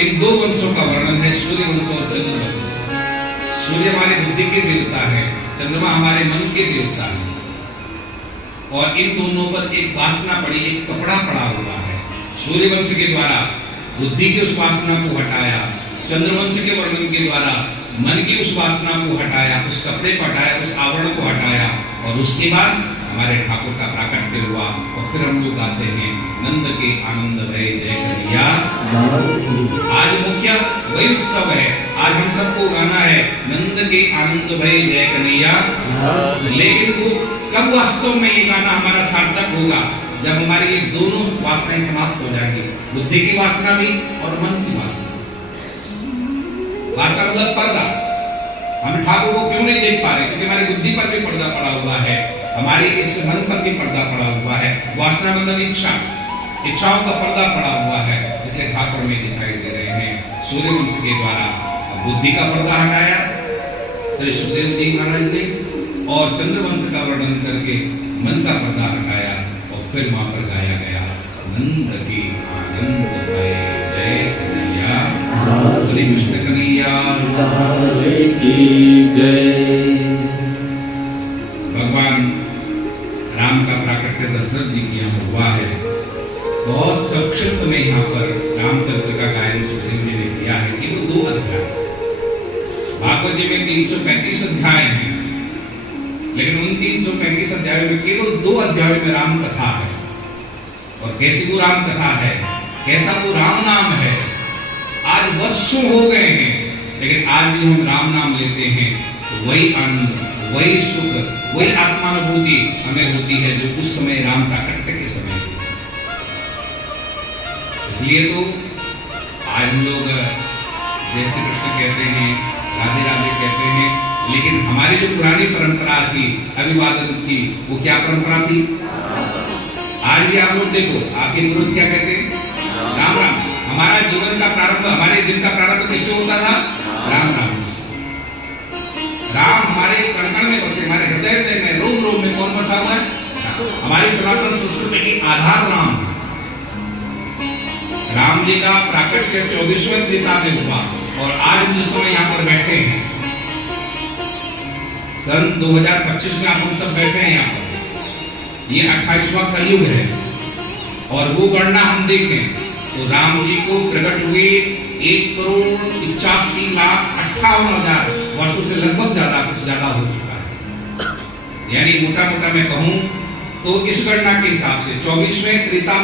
इन दो वंशों का वर्णन है, सूर्य वंश और चंद्र वंश। सूर्य हमारी बुद्धि के देवता है, चंद्रमा हमारे मन के देवता है, और इन दोनों पर एक वासना पड़ी, एक कपड़ा पड़ा हुआ है। सूर्य वंश के द्वारा बुद्धि की उस वासना को हटाया, चंद्रवंश के वर्णन के द्वारा मन की उस वासना को हटाया, उस कपड़े को हटाया, उस आवरण को हटाया, और उसके बाद हमारे ठाकुर का प्राकट्य हुआ। और फिर हम लोग गाते हैं नंद के आनंद भय जय कन्हैया। आज मुख्य वही उत्सव है, आज हम सबको गाना है नंद के आनंद भय जय कन्हैया। लेकिन वो कब वास्तव में ये गाना हमारा सार्थक होगा? जब हमारी ये दोनों वासनाएं समाप्त हो जाएंगी, बुद्धि की वासना भी और मन की वासना। वासना मतलब पर्दा। हम ठाकुर को क्यों नहीं देख पा रहे? क्योंकि हमारी बुद्धि पर भी पर्दा पड़ा हुआ है, हमारी इस मन पर भी पर्दा पड़ा हुआ है। वासना मतलब इच्छा, इच्छाओं का पर्दा पड़ा हुआ है, जिसे ठाकुर में दिखाई दे रहे हैं। सूर्यवंश के द्वारा बुद्धि का पर्दा हटाया श्री सुखदेव जी महाराज ने, और चंद्रवंश का वर्णन करके मन का पर्दा हटाया, और फिर वहां पर गाया गया नंद की आनंद भय जय कन्हैया। श्री कृष्ण कन्हैया की जय। भगवान राम का प्राकट्य दशरथ जी की यहाँ हुआ है। बहुत संक्षिप्त में यहाँ पर रामचंद्र का गायन सुखदेव जी ने किया है। केवल 2 अध्याय, भागवत जी में 335 अध्याय हैं, लेकिन उन 335 अध्यायों में केवल 2 अध्यायों में राम कथा है। और कैसी वो राम कथा है, कैसा वो राम नाम है। आज वर्षों हो गए हैं, लेकिन आज भी हम राम नाम लेते हैं तो वही आनंद, वही सुख, वही आत्मानुभूति हमें होती है जो उस समय राम प्राकट्य के समय थी। इसलिए तो आज हम लोग जय श्री कृष्ण कहते हैं, राधे राधे कहते हैं, लेकिन हमारी जो पुरानी परंपरा थी, अभिवादन थी, वो क्या परंपरा थी? आज भी आप लोग देखो, आपके विरोध क्या कहते हैं? राम राम। हमारा जीवन का प्रारंभ, हमारे दिन का प्रारंभ किससे होता था? राम राम। राम हमारे कण-कण में बसे, हमारे हृदय में, रोम रोम में कौन बसा हुआ है? हमारी सनातन संस्कृति की आधार राम। राम जी का प्राकट्य 24वें त्रेता में हुआ, और आज जिस समय यहाँ पर बैठे हैं, सन 2025 में आप हम सब बैठे हैं यहाँ पर, ये 28वां कलयुग है। और वो गणना हम देखें तो राम जी को प्रकट हुए 1,85,58,000 वर्षों से लगभग ज्यादा हो चुका है। यानी मोटा मोटा मैं कहूं तो इस गणना के हिसाब से 24वें त्रेता